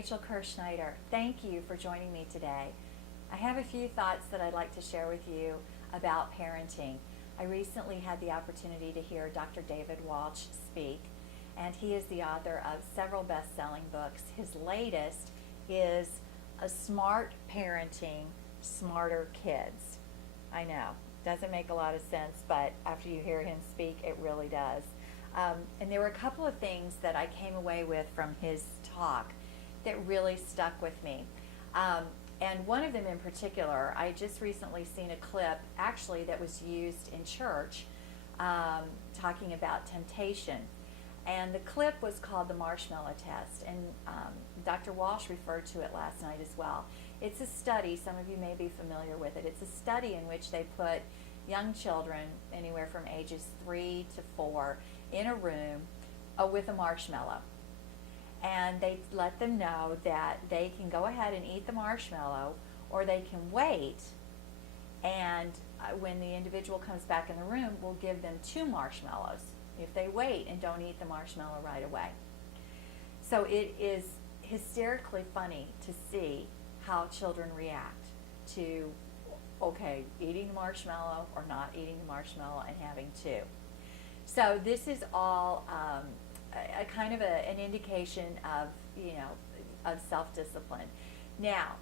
Rachel Kirschneider. Thank you for joining me today. I have a few thoughts that I'd like to share with you about parenting. I recently had the opportunity to hear Dr. David Walsh speak, and he is the author of several best-selling books. His latest is A Smart Parenting, Smarter Kids. I know, doesn't make a lot of sense, but after you hear him speak, it really does. And there were a couple of things that I came away with from his talk that really stuck with me. And one of them in particular, I just recently seen a clip actually that was used in church talking about temptation. And the clip was called the Marshmallow Test, and Dr. Walsh referred to it last night as well. It's a study, some of you may be familiar with it. It's a study in which they put young children anywhere from ages 3 to 4 in a room with a marshmallow. And they let them know that they can go ahead and eat the marshmallow, or they can wait, and when the individual comes back in the room, we'll give them 2 marshmallows if they wait and don't eat the marshmallow right away. So it is hysterically funny to see how children react to, okay, eating the marshmallow or not eating the marshmallow and having 2. So this is all a kind of an indication of, of self-discipline. Now,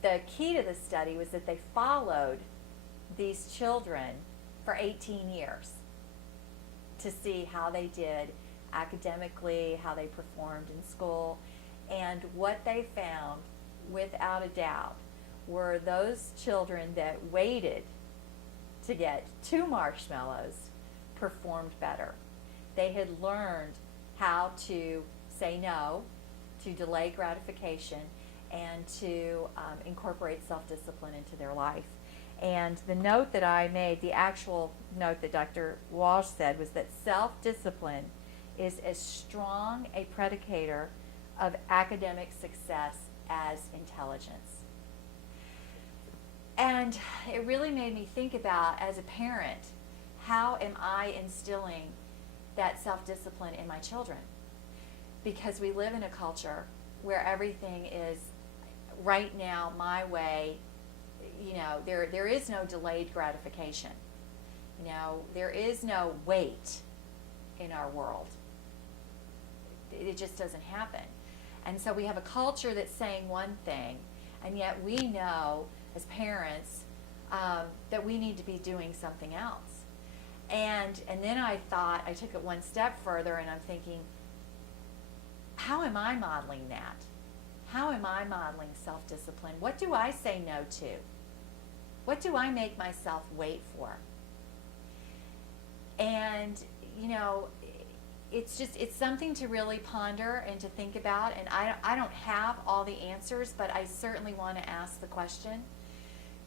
the key to the study was that they followed these children for 18 years to see how they did academically, how they performed in school, and what they found, without a doubt, were those children that waited to get 2 marshmallows performed better. They had learned how to say no, to delay gratification, and to incorporate self-discipline into their life. And the note that I made, the actual note that Dr. Walsh said, was that self-discipline is as strong a predicator of academic success as intelligence. And it really made me think about, as a parent, how am I instilling that self-discipline in my children? Because we live in a culture where everything is right now, my way. There is no delayed gratification. There is no wait in our world. It just doesn't happen. And so we have a culture that's saying one thing, and yet we know as parents that we need to be doing something else. And then I thought, I took it one step further, and I'm thinking, how am I modeling that? How am I modeling self-discipline? What do I say no to? What do I make myself wait for? And, it's something to really ponder and to think about. And I don't have all the answers, but I certainly want to ask the question,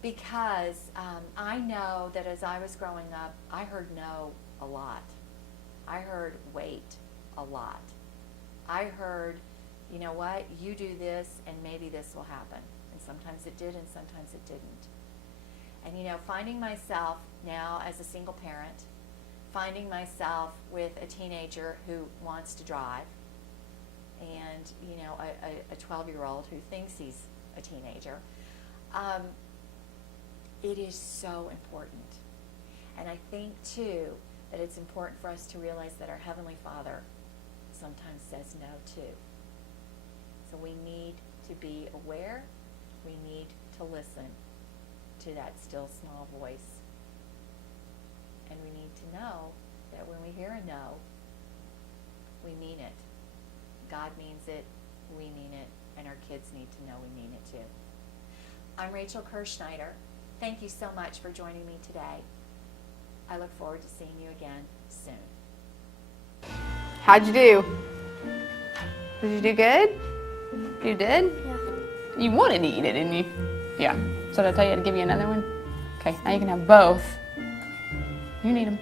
because I know that as I was growing up, I heard no a lot. I heard wait a lot. I heard, you know what, you do this and maybe this will happen. And sometimes it did and sometimes it didn't. And finding myself now as a single parent, finding myself with a teenager who wants to drive, and a 12-year-old who thinks he's a teenager, it is so important. And I think too that it's important for us to realize that our Heavenly Father sometimes says no too. So we need to be aware, we need to listen to that still small voice. And we need to know that when we hear a no, we mean it. God means it, we mean it, and our kids need to know we mean it too. I'm Rachel Kirschneider. Thank you so much for joining me today. I look forward to seeing you again soon. How'd you do? Did you do good? You did? Yeah. You wanted to eat it, didn't you? Yeah. So did I tell you to give you another one? Okay, now you can have both. You need them.